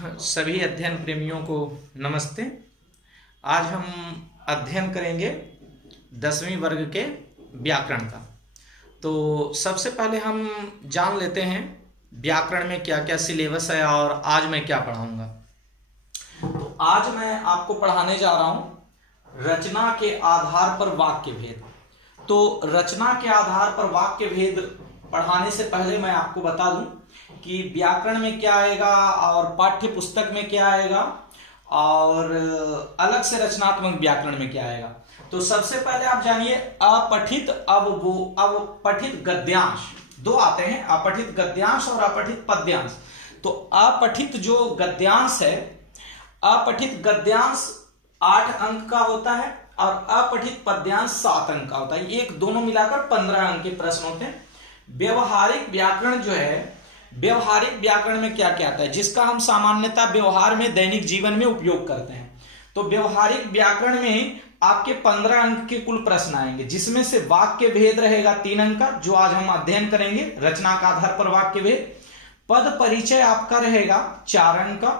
सभी अध्ययन प्रेमियों को नमस्ते। आज हम अध्ययन करेंगे 10वीं वर्ग के व्याकरण का। तो सबसे पहले हम जान लेते हैं व्याकरण में क्या क्या सिलेबस है और आज मैं क्या पढ़ाऊंगा। तो आज मैं आपको पढ़ाने जा रहा हूं रचना के आधार पर वाक्य भेद। तो रचना के आधार पर वाक्य भेद पढ़ाने से पहले मैं आपको बता दूं कि व्याकरण में क्या आएगा और पाठ्य पुस्तक में क्या आएगा और अलग से रचनात्मक व्याकरण में क्या आएगा। तो सबसे पहले आप जानिए अपठित अपठित गद्यांश दो आते हैं, अपठित गद्यांश और अपठित पद्यांश। तो अपठित जो गद्यांश है, अपठित गद्यांश 8 अंक का होता है और अपठित पद्यांश 7 अंक का होता है। एक दोनों मिलाकर 15 अंक के प्रश्न होते हैं। व्यवहारिक व्याकरण जो है, व्यवहारिक व्याकरण में क्या क्या आता है जिसका हम सामान्यतः व्यवहार में दैनिक जीवन में उपयोग करते हैं। तो व्यवहारिक व्याकरण में आपके 15 अंक के कुल प्रश्न आएंगे, जिसमें से वाक्य भेद रहेगा 3 अंक का, जो आज हम अध्ययन करेंगे रचना का आधार पर वाक्य भेद। पद परिचय आपका रहेगा 4 अंक का,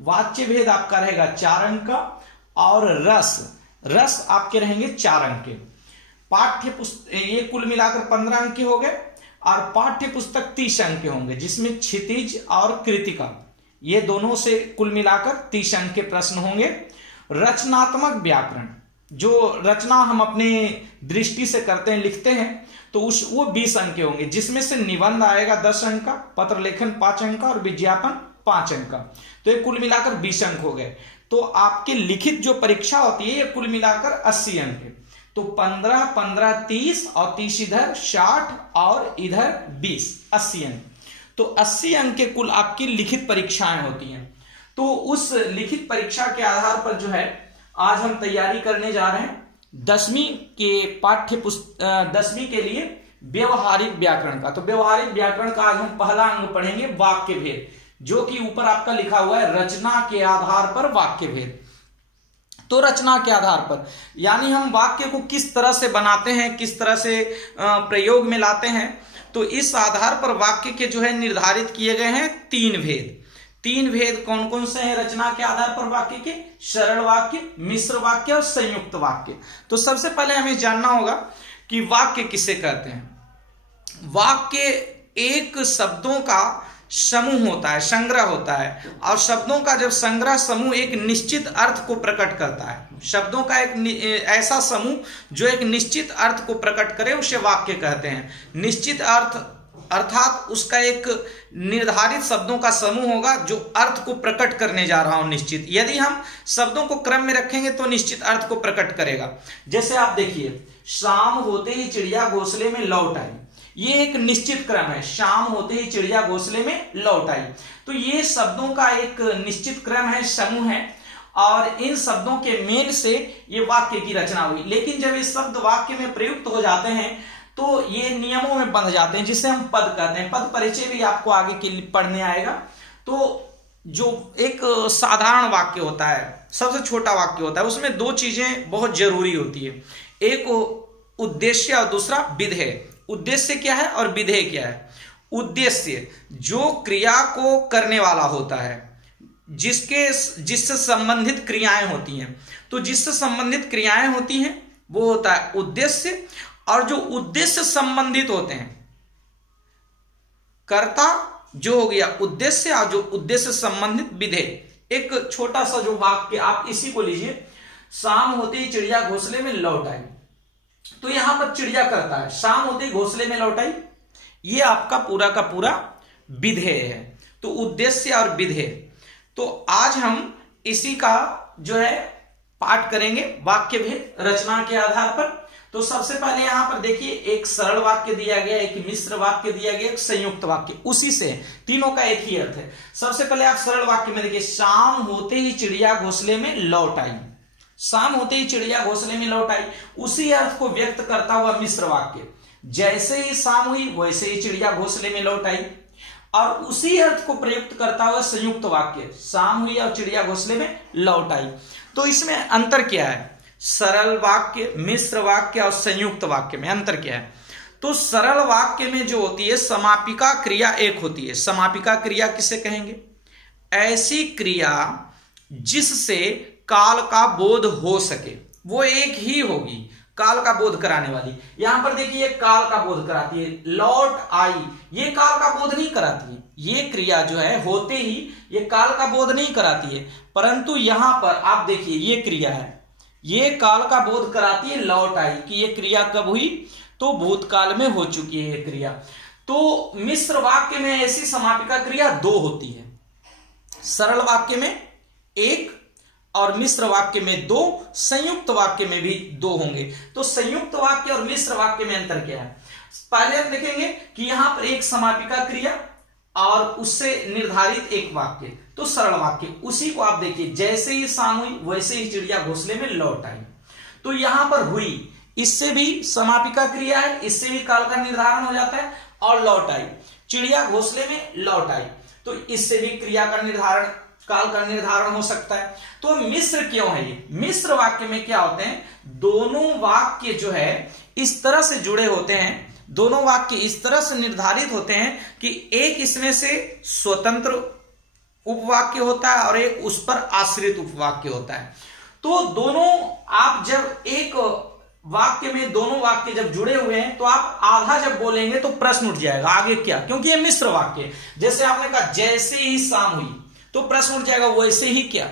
वाच्य भेद आपका रहेगा 4 अंक का और रस आपके रहेंगे 4 अंक के। पाठ्य पुस्तक ये कुल मिलाकर 15 अंक के हो गए और पाठ्य पुस्तक 30 अंक के होंगे, जिसमें क्षितिज और कृतिका ये दोनों से कुल मिलाकर 30 अंक के प्रश्न होंगे। रचनात्मक व्याकरण जो रचना हम अपने दृष्टि से करते हैं, लिखते हैं, तो वो 20 अंक के होंगे, जिसमें से निबंध आएगा 10 अंक का, पत्र लेखन 5 अंक का और विज्ञापन 5 अंक का। तो ये कुल मिलाकर 20 अंक हो गए। तो आपके लिखित जो परीक्षा होती है ये कुल मिलाकर 80 अंक है। तो 15 15 30 और 30 इधर 60 और इधर 20 80 अंक। तो 80 अंक के कुल आपकी लिखित परीक्षाएं होती हैं। तो उस लिखित परीक्षा के आधार पर जो है आज हम तैयारी करने जा रहे हैं 10वीं के पाठ्य पुस्तक 10वीं के लिए व्यवहारिक व्याकरण का। तो व्यवहारिक व्याकरण का आज हम पहला अंग पढ़ेंगे वाक्य भेद, जो कि ऊपर आपका लिखा हुआ है रचना के आधार पर वाक्य भेद। तो रचना के आधार पर यानी हम वाक्य को किस तरह से बनाते हैं, किस तरह से प्रयोग में लाते हैं। तो इस आधार पर वाक्य के जो है निर्धारित किए गए हैं 3 भेद। 3 भेद कौन कौन से हैं रचना के आधार पर वाक्य के? सरल वाक्य, मिश्र वाक्य और संयुक्त वाक्य। तो सबसे पहले हमें जानना होगा कि वाक्य किसे कहते हैं। वाक्य एक शब्दों का समूह होता है, संग्रह होता है, और शब्दों का जब संग्रह समूह एक निश्चित अर्थ को प्रकट करता है, शब्दों का एक ऐसा समूह जो एक निश्चित अर्थ को प्रकट करे उसे वाक्य कहते हैं। निश्चित अर्थ अर्थात उसका एक निर्धारित शब्दों का समूह होगा जो अर्थ को प्रकट करने जा रहा हो निश्चित। यदि हम शब्दों को क्रम में रखेंगे तो निश्चित अर्थ को प्रकट करेगा। जैसे आप देखिए, शाम होते ही चिड़िया घोंसले में लौट आई, ये एक निश्चित क्रम है। शाम होते ही चिड़िया घोंसले में लौट आई। तो ये शब्दों का एक निश्चित क्रम है, समूह है, और इन शब्दों के मेल से ये वाक्य की रचना हुई। लेकिन जब ये शब्द वाक्य में प्रयुक्त हो जाते हैं तो ये नियमों में बंध जाते हैं, जिसे हम पद कहते हैं। पद परिचय भी आपको आगे के लिए पढ़ने आएगा। तो जो एक साधारण वाक्य होता है, सबसे छोटा वाक्य होता है, उसमें 2 चीजें बहुत जरूरी होती है, एक उद्देश्य और दूसरा विधेय। उद्देश्य क्या है और विधेय क्या है? उद्देश्य जो क्रिया को करने वाला होता है, जिससे संबंधित क्रियाएं होती हैं। तो जिससे संबंधित क्रियाएं होती हैं वो होता है उद्देश्य, और जो उद्देश्य संबंधित होते हैं, कर्ता जो हो गया उद्देश्य, और जो उद्देश्य संबंधित विधेय। एक छोटा सा जो वाक्य आप इसी को लीजिए, शाम होते ही चिड़िया घोंसले में लौट आई। तो यहां पर चिड़िया करता है, शाम होते ही घोंसले में लौट आई, ये आपका पूरा का पूरा विधेय है। तो उद्देश्य और विधेय। तो आज हम इसी का जो है पाठ करेंगे, वाक्य भेद रचना के आधार पर। तो सबसे पहले यहां पर देखिए, एक सरल वाक्य दिया गया, एक मिश्र वाक्य दिया गया, एक संयुक्त वाक्य, उसी से तीनों का एक ही अर्थ है। सबसे पहले आप सरल वाक्य में देखिए, शाम होते ही चिड़िया घोंसले में लौट आई। शाम होते ही चिड़िया घोंसले में लौट आई, उसी अर्थ को व्यक्त करता हुआ मिश्र वाक्य। जैसे ही शाम हुई वैसे ही चिड़िया घोंसले में लौट आई, और उसी अर्थ को प्रयुक्त करता हुआ संयुक्त वाक्य, शाम हुई और चिड़िया घोंसले में लौट आई। तो इसमें अंतर क्या है? सरल वाक्य, मिश्र वाक्य और संयुक्त वाक्य में अंतर क्या है? तो सरल वाक्य में जो होती है समापिका क्रिया एक होती है। समापिका क्रिया किसे कहेंगे? ऐसी क्रिया जिससे काल का बोध हो सके, वो एक ही होगी काल का बोध कराने वाली। यहां पर देखिए काल का बोध कराती है, लौट आई, ये काल का बोध नहीं कराती है। ये क्रिया जो है होते ही ये काल का बोध नहीं कराती है, परंतु यहां पर आप देखिए ये क्रिया है, ये काल का बोध कराती है लौट आई कि ये क्रिया कब हुई, तो भूतकाल में हो चुकी है ये क्रिया। तो मिश्र वाक्य में ऐसी समापिका क्रिया दो होती है, सरल वाक्य में एक और मिश्र वाक्य में दो, संयुक्त वाक्य में भी दो होंगे। तो संयुक्त वाक्य और मिश्र वाक्य में अंतर क्या है? पहले हम देखेंगे कि यहां पर एक समापिका क्रिया और उससे निर्धारित एक वाक्य, तो सरल वाक्य। उसी को आप देखिए, जैसे ही शाम हुई वैसे ही चिड़िया घोंसले में लौट आई। तो यहां पर हुई, इससे भी समापिका क्रिया है, इससे भी काल का निर्धारण हो जाता है, और लौट आई, चिड़िया घोंसले में लौट आई, तो इससे भी क्रिया का निर्धारण, काल का निर्धारण हो सकता है। तो मिश्र क्यों है ये? मिश्र वाक्य में क्या होते हैं, दोनों वाक्य जो है इस तरह से जुड़े होते हैं, दोनों वाक्य इस तरह से निर्धारित होते हैं कि एक इसमें से स्वतंत्र उपवाक्य होता है और एक उस पर आश्रित उपवाक्य होता है। तो दोनों, आप जब एक वाक्य में दोनों वाक्य जब जुड़े हुए हैं तो आप आधा जब बोलेंगे तो प्रश्न उठ जाएगा आगे क्या, क्योंकि ये मिश्र वाक्य। जैसे आपने कहा जैसे ही शाम हुई, तो प्रश्न उठ जाएगा वैसे ही क्या,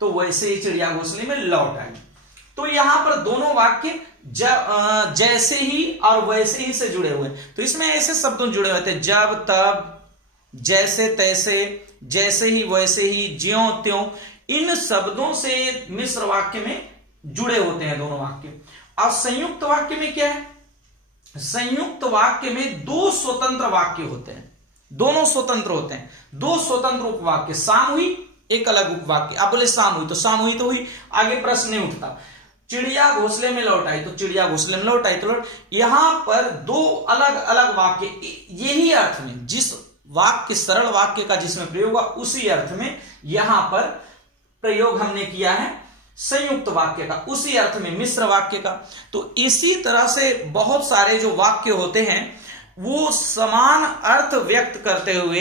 तो वैसे ही चिड़िया घोंसले में लौट आई। तो यहां पर दोनों वाक्य जैसे ही और वैसे ही से जुड़े हुए, तो इसमें ऐसे शब्दों जुड़े हुए थे, जब तब, जैसे तैसे, जैसे ही वैसे ही, ज्यों त्यों, इन शब्दों से मिश्र वाक्य में जुड़े होते हैं दोनों वाक्य। और संयुक्त वाक्य में क्या है? संयुक्त वाक्य में दो स्वतंत्र वाक्य होते हैं, दोनों स्वतंत्र होते हैं, दो स्वतंत्र उपवाक्य। शाम हुई एक अलग उपवाक्य, आप बोले शाम हुई तो शाम हुई तो हुई, आगे प्रश्न नहीं उठता। चिड़िया घोंसले में लौट आई तो चिड़िया घोंसले में लौट आई तो लौट। यहां पर दो अलग अलग वाक्य, यही अर्थ में, जिस वाक्य सरल वाक्य का जिसमें प्रयोग हुआ उसी अर्थ में यहां पर प्रयोग हमने किया है संयुक्त वाक्य का, उसी अर्थ में मिश्र वाक्य का। तो इसी तरह से बहुत सारे जो वाक्य होते हैं वो समान अर्थ व्यक्त करते हुए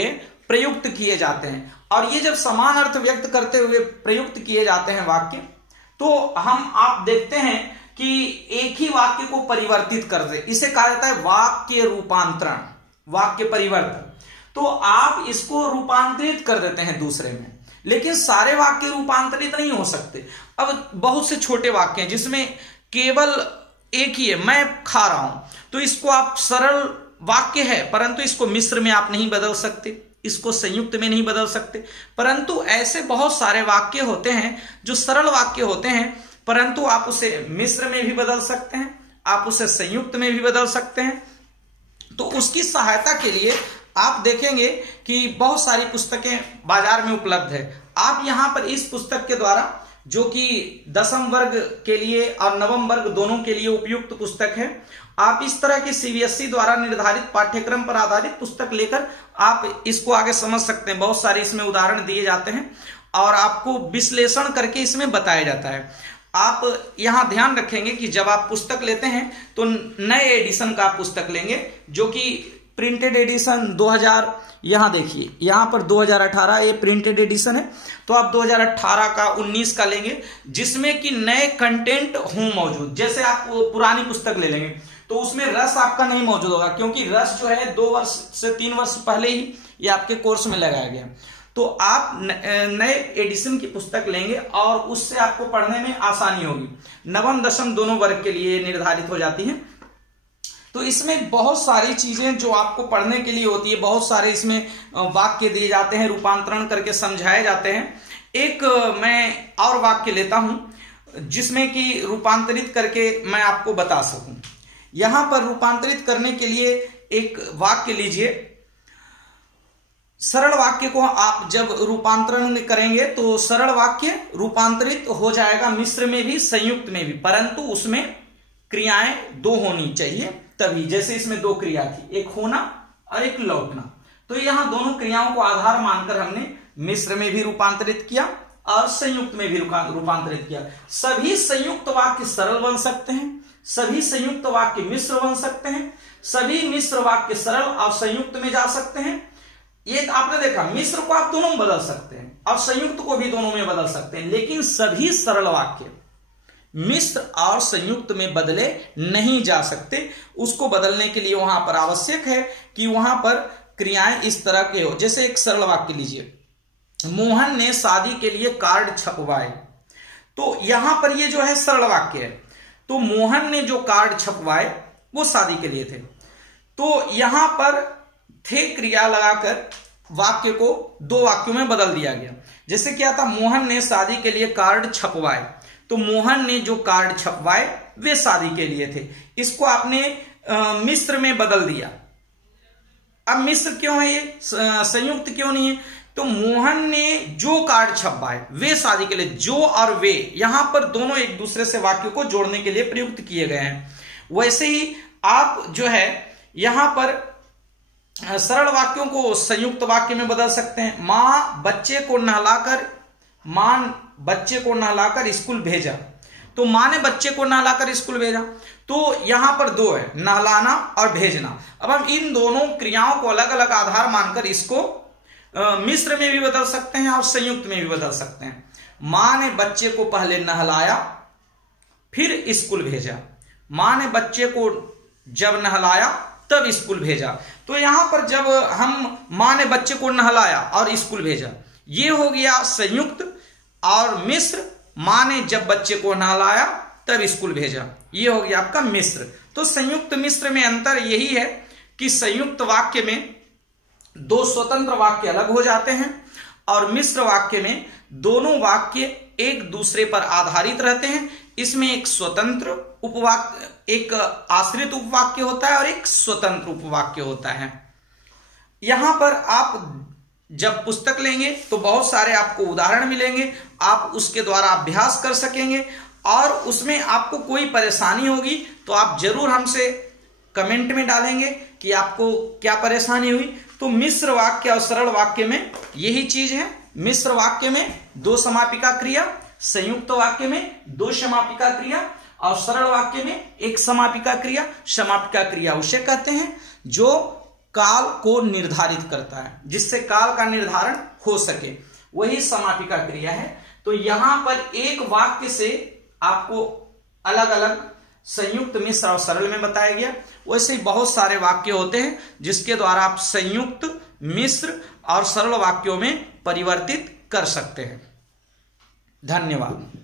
प्रयुक्त किए जाते हैं, और ये जब समान अर्थ व्यक्त करते हुए प्रयुक्त किए जाते हैं वाक्य, तो आप देखते हैं कि एक ही वाक्य को परिवर्तित कर दे, इसे कहा जाता है वाक्य रूपांतरण, वाक्य परिवर्तन। तो आप इसको रूपांतरित कर देते हैं दूसरे में, लेकिन सारे वाक्य रूपांतरित नहीं हो सकते। अब बहुत से छोटे वाक्य हैं जिसमें केवल एक ही है, मैं खा रहा हूं, तो इसको आप सरल वाक्य है परंतु इसको मिश्र में आप नहीं बदल सकते, इसको संयुक्त में नहीं बदल सकते। परंतु ऐसे बहुत सारे वाक्य होते हैं जो सरल वाक्य होते हैं, परंतु आप उसे मिश्र में भी बदल सकते हैं, आप उसे संयुक्त में भी बदल सकते हैं। तो उसकी सहायता के लिए आप देखेंगे कि बहुत सारी पुस्तकें बाजार में उपलब्ध है। आप यहां पर इस पुस्तक के द्वारा, जो कि 10वीं वर्ग के लिए और 9वीं वर्ग दोनों के लिए उपयुक्त पुस्तक है, आप इस तरह की सीबीएसई द्वारा निर्धारित पाठ्यक्रम पर आधारित पुस्तक लेकर आप इसको आगे समझ सकते हैं। बहुत सारे इसमें उदाहरण दिए जाते हैं और आपको विश्लेषण करके इसमें बताया जाता है। आप यहां ध्यान रखेंगे कि जब आप पुस्तक लेते हैं तो नए एडिशन का आप पुस्तक लेंगे, जो कि प्रिंटेड एडिशन 2000, यहां देखिए यहां पर 2018 ये प्रिंटेड एडिशन है, तो आप 2018 का 19 का लेंगे जिसमें कि नए कंटेंट हों मौजूद। जैसे आप पुरानी पुस्तक ले लेंगे तो उसमें रस आपका नहीं मौजूद होगा, क्योंकि रस जो है 2 वर्ष से 3 वर्ष पहले ही ये आपके कोर्स में लगाया गया। तो आप नए एडिशन की पुस्तक लेंगे और उससे आपको पढ़ने में आसानी होगी। 9वीं 10वीं दोनों वर्ग के लिए निर्धारित हो जाती है। तो इसमें बहुत सारी चीजें जो आपको पढ़ने के लिए होती है, बहुत सारे इसमें वाक्य दिए जाते हैं, रूपांतरण करके समझाए जाते हैं। एक मैं और वाक्य लेता हूं जिसमें कि रूपांतरित करके मैं आपको बता सकूं। यहां पर रूपांतरित करने के लिए एक वाक्य लीजिए। सरल वाक्य को आप जब रूपांतरण करेंगे तो सरल वाक्य रूपांतरित हो जाएगा मिश्र में भी संयुक्त में भी, परंतु उसमें क्रियाएं दो होनी चाहिए तभी। जैसे इसमें 2 क्रिया थी, एक होना और एक लौटना, तो यहां दोनों क्रियाओं को आधार मानकर हमने मिश्र में भी रूपांतरित किया और संयुक्त में भी रूपांतरित किया। सभी संयुक्त वाक्य सरल बन सकते हैं, सभी संयुक्त वाक्य मिश्र बन सकते हैं, सभी मिश्र वाक्य सरल और संयुक्त में जा सकते हैं, ये आपने देखा मिश्र को आप दोनों में बदल सकते हैं और संयुक्त को भी दोनों में बदल सकते हैं, लेकिन सभी सरल वाक्य मिश्र और संयुक्त में बदले नहीं जा सकते। उसको बदलने के लिए वहां पर आवश्यक है कि वहां पर क्रियाएं इस तरह के हो। जैसे एक सरल वाक्य लीजिए, मोहन ने शादी के लिए कार्ड छपवाए। तो यहां पर ये जो है सरल वाक्य है, तो मोहन ने जो कार्ड छपवाए वो शादी के लिए थे। तो यहां पर थे क्रिया लगाकर वाक्य को दो वाक्यों में बदल दिया गया। जैसे क्या था, मोहन ने शादी के लिए कार्ड छपवाए, तो मोहन ने जो कार्ड छपवाए वे शादी के लिए थे। इसको आपने मिश्र में बदल दिया। अब मिश्र क्यों है, ये संयुक्त क्यों नहीं है? तो मोहन ने जो कार्ड छपवाए वे शादी के लिए, जो और वे यहां पर दोनों एक दूसरे से वाक्य को जोड़ने के लिए प्रयुक्त किए गए हैं। वैसे ही आप जो है यहां पर सरल वाक्यों को संयुक्त वाक्य में बदल सकते हैं। मां बच्चे को नहलाकर स्कूल भेजा, तो मां ने बच्चे को नहलाकर स्कूल भेजा, तो यहां पर दो है, नहलाना और भेजना। अब हम इन दोनों क्रियाओं को अलग अलग आधार मानकर इसको मिश्र में भी बदल सकते हैं और संयुक्त में भी बदल सकते हैं। मां ने बच्चे को पहले नहलाया फिर स्कूल भेजा, मां ने बच्चे को जब नहलाया तब स्कूल भेजा। तो यहां पर जब हम मां ने बच्चे को नहलाया और स्कूल भेजा, ये हो गया संयुक्त, और मिश्र मां ने जब बच्चे को नहलाया तब स्कूल भेजा, ये हो गया आपका मिश्र। तो संयुक्त मिश्र में अंतर यही है कि संयुक्त वाक्य में दो स्वतंत्र वाक्य अलग हो जाते हैं और मिश्र वाक्य में दोनों वाक्य एक दूसरे पर आधारित रहते हैं। इसमें एक स्वतंत्र उपवाक्य, एक आश्रित उपवाक्य होता है और एक स्वतंत्र उपवाक्य होता है। यहां पर आप जब पुस्तक लेंगे तो बहुत सारे आपको उदाहरण मिलेंगे, आप उसके द्वारा अभ्यास कर सकेंगे और उसमें आपको कोई परेशानी होगी तो आप जरूर हमसे कमेंट में डालेंगे कि आपको क्या परेशानी हुई। तो मिश्र वाक्य और सरल वाक्य में यही चीज है। मिश्र वाक्य में दो समापिका क्रिया, संयुक्त वाक्य में दो समापिका क्रिया और सरल वाक्य में एक समापिका क्रिया। समापिका क्रिया उसे कहते हैं जो काल को निर्धारित करता है, जिससे काल का निर्धारण हो सके, वही समापिका क्रिया है। तो यहां पर एक वाक्य से आपको अलग अलग संयुक्त, मिश्र और सरल में बताया गया। वैसे ही बहुत सारे वाक्य होते हैं जिसके द्वारा आप संयुक्त, मिश्र और सरल वाक्यों में परिवर्तित कर सकते हैं। धन्यवाद।